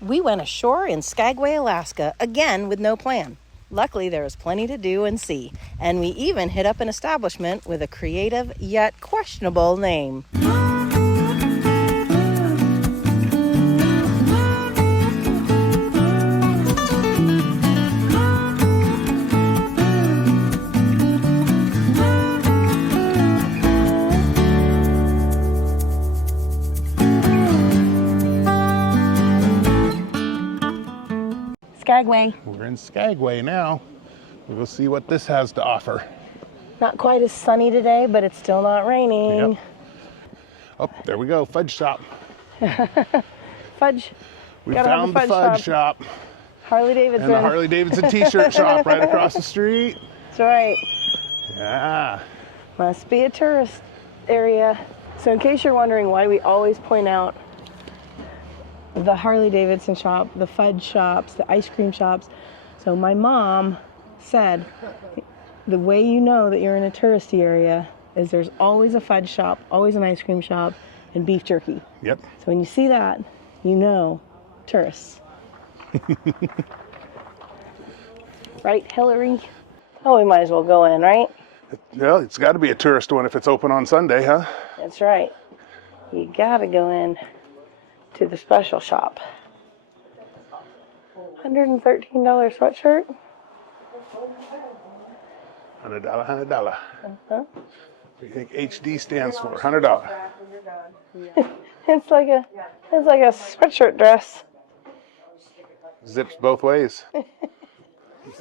We went ashore in Skagway, Alaska, again with no plan. Luckily, there was plenty to do and see, and we even hit up an establishment with a creative yet questionable name. Skagway. We're in Skagway now. We'll see what this has to offer. Not quite as sunny today, but it's still not raining. Yep. Oh, there we go, fudge shop. Fudge. We found the fudge shop. Harley Davidson. And the Harley Davidson t-shirt shop right across the street. That's right. Yeah. Must be a tourist area. So in case you're wondering why we always point out the Harley Davidson shop, the fudge shops, the ice cream shops. So my mom said the way you know that you're in a touristy area is there's always a fudge shop, always an ice cream shop, and beef jerky. Yep. So when you see that, you know tourists. Right, Hillary? Oh, we might as well go in, right? Well, it's got to be a tourist one if it's open on Sunday, huh? That's right. You gotta go in to the special shop. $113 sweatshirt. $100. Uh-huh. What do you think HD stands for? $100. It's like a sweatshirt dress. Zips both ways. I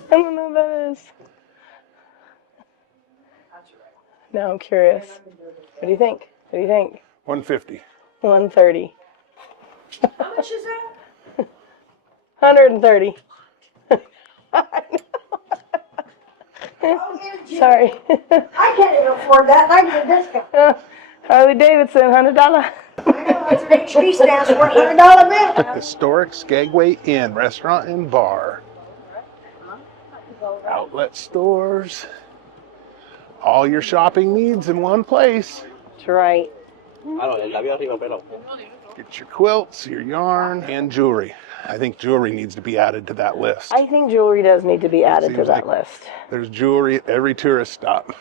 don't know what that is. Now I'm curious. What do you think? What do you think? $150. $130. How much is that? $130. Sorry. I can't even afford that, and I get a discount. Harley Davidson, $100. I know that's an HB stands for $100 bill. Historic Skagway Inn, restaurant and bar. Outlet stores. All your shopping needs in one place. That's right. Get your quilts, your yarn, and jewelry. I think jewelry needs to be added to that list. I think jewelry does need to be added to Seems that like list. There's jewelry at every tourist stop.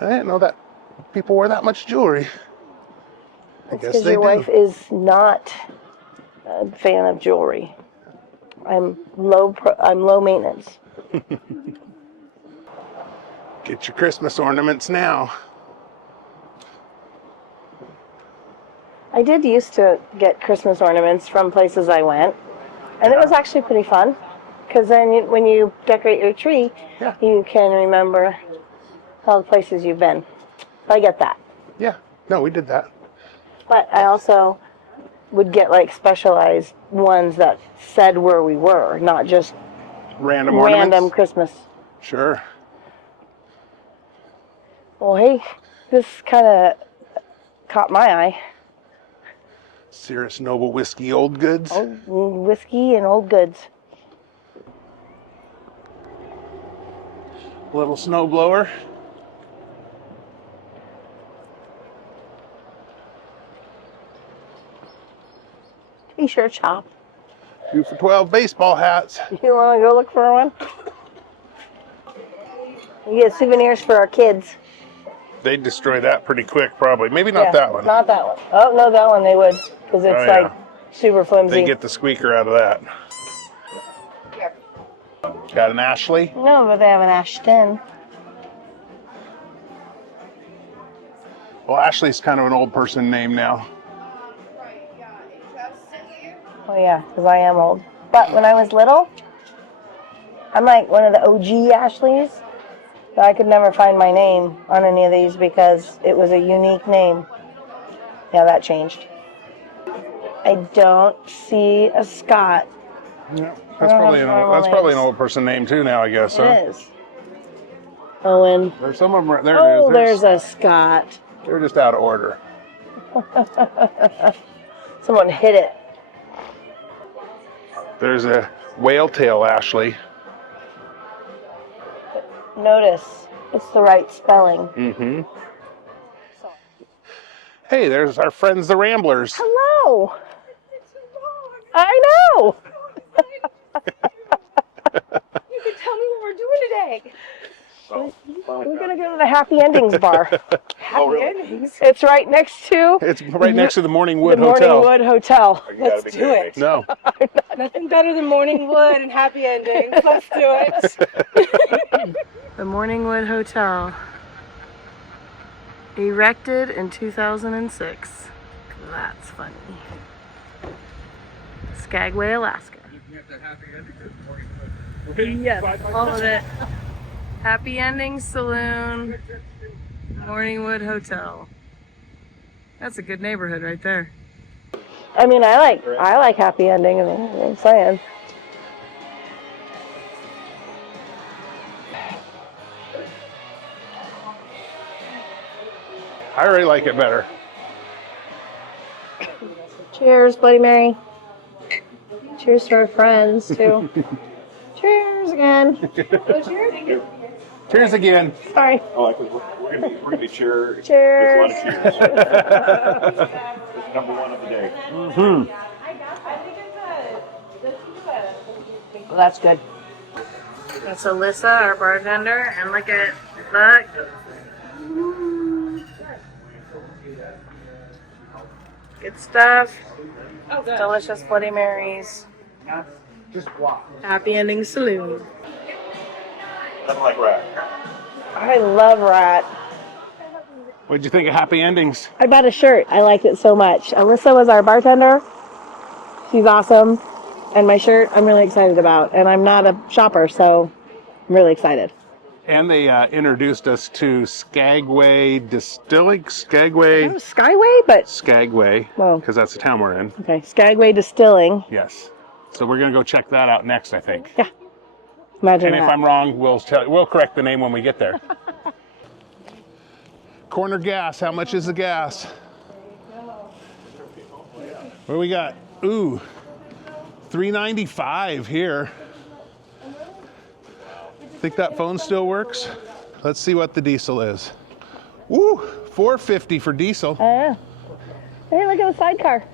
I didn't know that people wear that much jewelry. I guess Because they your do. wife is not a fan of jewelry. I'm low maintenance. Get your Christmas ornaments now. I did used to get Christmas ornaments from places I went, and it was actually pretty fun. Because then when you decorate your tree, Yeah. you can remember all the places you've been. I get that. Yeah, no, we did that. But I also would get like specialized ones that said where we were, not just Random ornaments. random Christmas. Sure. Well, hey, this kind of caught my eye. Cirrus Noble Whiskey Old Goods. Old whiskey and old goods. Little snowblower. T-shirt shop. 2 for $12 baseball hats. You want to go look for one? You get souvenirs for our kids. They'd destroy that pretty quick, probably. Maybe not that one. Not that one. Oh, no, that one they would. Because it's Oh, yeah. like super flimsy. They get the squeaker out of that. Got an Ashley. No, but they have an Ashton. Well, Ashley's kind of an old person name now. Oh, yeah, because I am old. But when I was little, I'm like one of the OG Ashleys. But I could never find my name on any of these because it was a unique name. Yeah, that changed. I don't see a Scott. Yeah, that's probably an old person name too now, I guess. Huh? It is. Owen. There's some of them. There Oh, it there's is. a Scott. They're just out of order. Someone hit it. There's a whale tail Ashley. Notice, it's the right spelling. Mm-hmm. Hey, there's our friends, the Ramblers. Hello. I know. You can tell me what we're doing today. We're gonna go to the Happy Endings bar. Happy Endings. It's right next to It's right next to the Morning the Wood Hotel. Morningwood Hotel. Let's do it. No. Nothing better than morning wood and happy endings. Let's do it. The Morningwood Hotel. Erected in 2006. That's funny. Skagway, Alaska. Yes, all of it. Happy Endings Saloon, Morningwood Hotel. That's a good neighborhood right there. I mean, I like Happy Ending. I'm saying. I really like it better. Cheers, Bloody Mary. Cheers to our friends too. Cheers again. Cheers again. Sorry. Oh, we're gonna be cheers. Cheers. There's a lot of cheers. It's number one of the day. Well, that's good. That's Alyssa, our bartender, and look at that. Good stuff. Delicious Bloody Marys. Happy Endings Saloon. Nothing like rat. I love Rat. What'd you think of Happy Endings? I bought a shirt. I liked it so much. Alyssa was our bartender. She's awesome. And my shirt I'm really excited about. And I'm not a shopper, so I'm really excited. And they introduced us to Skagway Distilling. Skagway. That was Skyway, but Skagway. Whoa. Because that's the town we're in. okay. Skagway Distilling. Yes. So we're going to go check that out next, I think. Yeah. Imagine And that. if I'm wrong, we'll correct the name when we get there. Corner gas. How much is the gas? What do we got? Ooh, $3.95 here. Think that phone still works? Let's see what the diesel is. Woo, $4.50 for diesel. Yeah. Hey, look at the sidecar.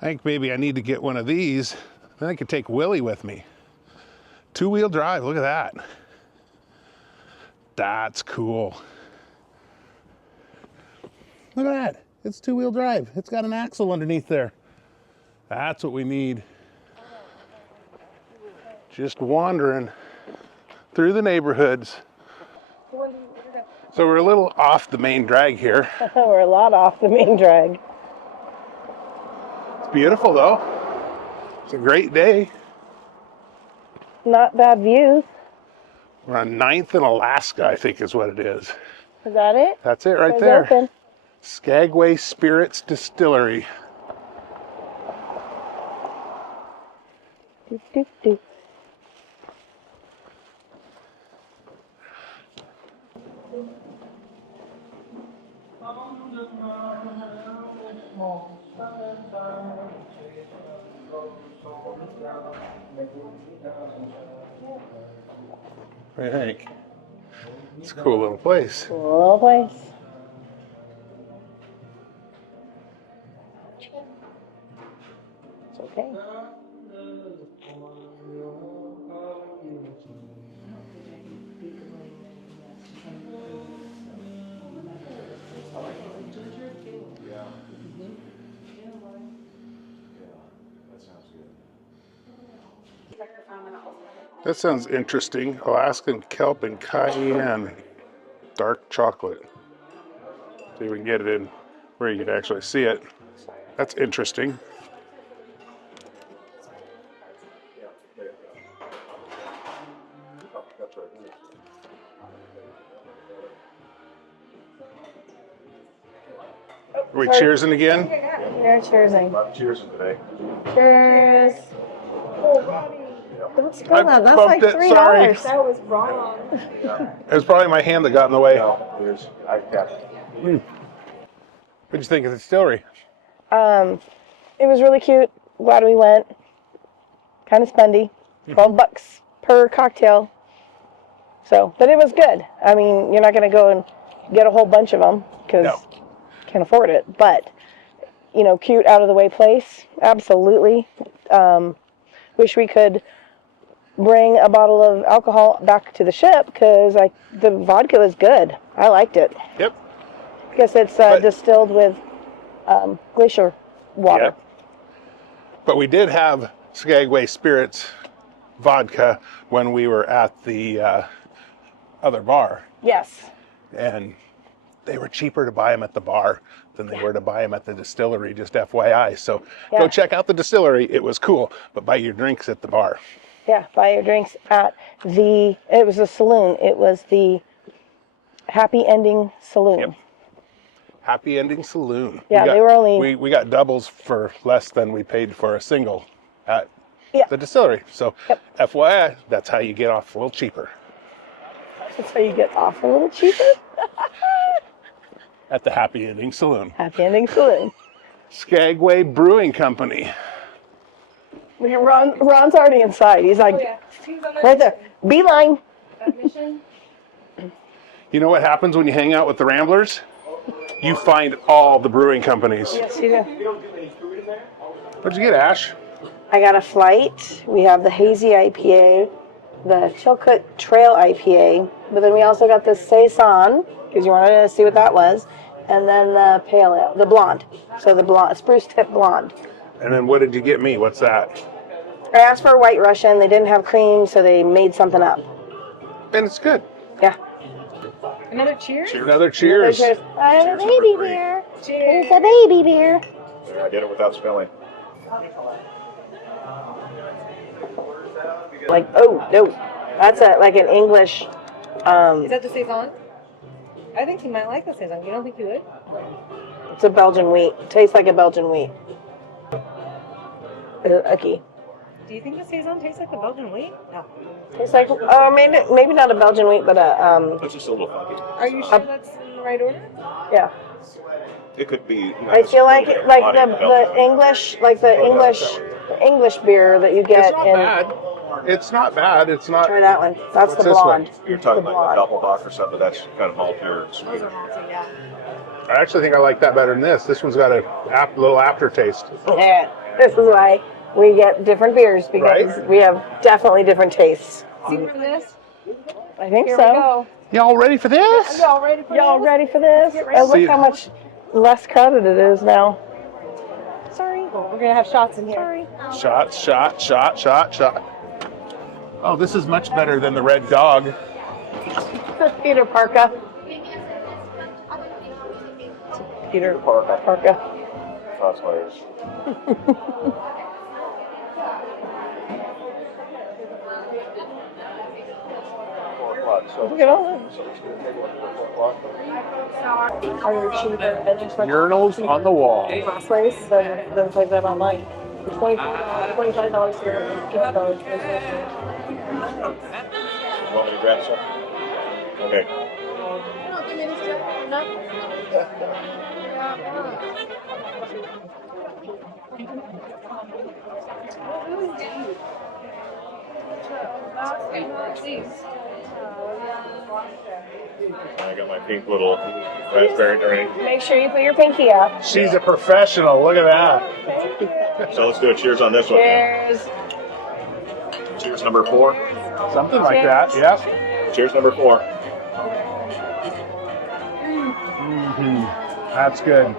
I think maybe I need to get one of these. Then I could take Willie with me. Two-wheel drive, look at that. That's cool. Look at that, it's two-wheel drive. It's got an axle underneath there. That's what we need. Just wandering through the neighborhoods. So we're a little off the main drag here. We're a lot off the main drag. It's beautiful though. It's a great day. Not bad views. We're on 9th and Alaska, I think is what it is. Is that it? That's it right It's there. open. Skagway Spirits Distillery. Doop, doop, doop. What do you think? It's a cool little place. Cool little place. It's okay. That sounds interesting. Alaskan kelp and cayenne. Dark chocolate. See if we can get it in where you can actually see it. That's interesting. Are we cheersing again? They're cheersing. Cheers today. Cheers. Don't spill I that. That's bumped like it, $3. sorry. That was wrong. It was probably my hand that got in the way. I've got What'd you think of the distillery? It was really cute. Glad we went. Kind of spendy. $12 per cocktail. So, but it was good. I mean, you're not going to go and get a whole bunch of them because No. can't afford it. But, you know, cute, out of the way place, absolutely. Wish we could bring a bottle of alcohol back to the ship because the vodka was good. I liked it. Yep. Because it's distilled with glacier water. Yep. But we did have Skagway Spirits vodka when we were at the other bar. Yes. And they were cheaper to buy them at the bar than they were to buy them at the distillery, just FYI. So go check out the distillery. It was cool, but buy your drinks at the bar. Yeah, buy your drinks at it was a saloon. It was the Happy Endings Saloon. Yep. Happy Endings Saloon. Yeah, they were only... We got doubles for less than we paid for a single at the distillery. So FYI, that's how you get off a little cheaper. That's how you get off a little cheaper? At the Happy Endings Saloon. Happy Endings Saloon. Skagway Brewing Company. Ron's already inside. He's like, right there. Beeline. You know what happens when you hang out with the Ramblers? You find all the brewing companies. Yes, you do. What'd you get, Ash? I got a Flight. We have the Hazy IPA, the Chilcoot Trail IPA, but then we also got the Saison, because you wanted to see what that was, and then the Pale Ale, the Blonde. So the blonde, Spruce Tip Blonde. And then what did you get me? What's that? I asked for a White Russian. They didn't have cream, so they made something up. And it's good. Yeah. Another cheers? Another cheers. I have a baby beer. Cheers. It's a baby beer. I did it without spilling. Like, oh, no. That's like an English... Is that the Saison? I think you might like the Saison. You don't think you would? It's a Belgian wheat. Tastes like a Belgian wheat. Okay. Do you think the Saison tastes like the Belgian wheat? No. Tastes like, maybe not a Belgian wheat, but It's just a little funky. Are you sure that's in the right order? yeah. It could be. You know, I feel like the English beer that you get It's not in. bad. It's not bad. It's not. Try that one. That's What's the this blonde. one? You're talking The like a blonde. Doppelbock or something that's kind of maltier and sweet. Those are malty, yeah. I actually think I like that better than this. This one's got a little aftertaste. Yeah. This is why we get different beers because we have definitely different tastes. See from this? I think Here so. we go. Y'all ready for this? Y'all ready for Y'all this? ready for this? Get ready. Oh, look See- how much less crowded it is now. Sorry. We're going to have shots in here. Sorry. Shot, shot, shot, shot, shot. Oh, this is much better than the Red Dog. Peter Parka. Peter Parka. That's hilarious. Look at all that. Urinals on the wall. Last place than play that online. $25 here. $50. You want me to grab some? Okay. I got my pink little raspberry drink. Make sure you put your pinky up. She's a professional. Look at that. So let's do a cheers on this one. Then. Cheers. Cheers number 4. Something like that. Yep. Cheers number 4. That's good.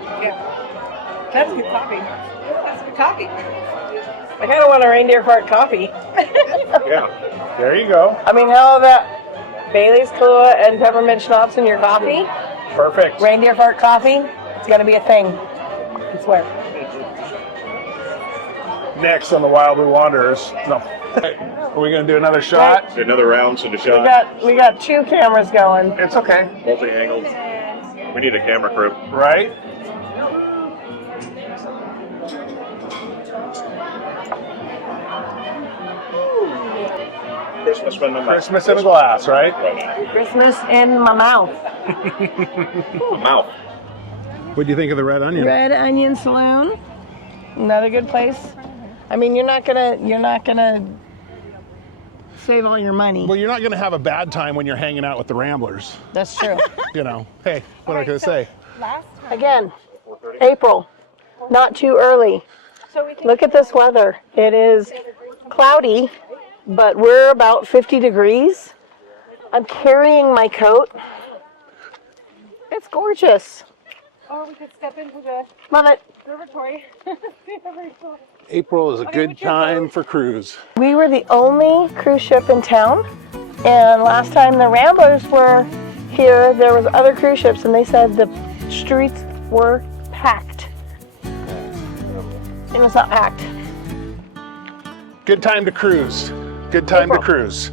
That's good coffee. That's good coffee. I kind of want a reindeer fart coffee. Yeah. There you go. I mean, how about Bailey's, Kahlua, and peppermint schnapps in your coffee? Perfect. Reindeer fart coffee? It's going to be a thing. I swear. Next on the Wild Blue Wanderers. No. Are we going to do another shot? Do another round, send a shot. We got 2 cameras going. It's okay. Multi-angled. We need a camera crew. Right? Christmas in the Christmas in a glass, right? Christmas in my mouth. Mouth. What do you think of the Red Onion? Red Onion Saloon. Another good place. I mean, you're not gonna save all your money. Well, you're not going to have a bad time when you're hanging out with the Ramblers. That's true. You know, hey, what am I going to say? last time. Again, April, not too early. So we can Look at this weather. It is cloudy, but we're about 50 degrees. I'm carrying my coat. It's gorgeous. or we could step into the Love it. dormitory. April is a Okay, good what's your time vote? for cruise. We were the only cruise ship in town, and last time the Ramblers were here, there was other cruise ships, and they said the streets were packed. It was not packed. Good time to cruise. Good time to April. cruise.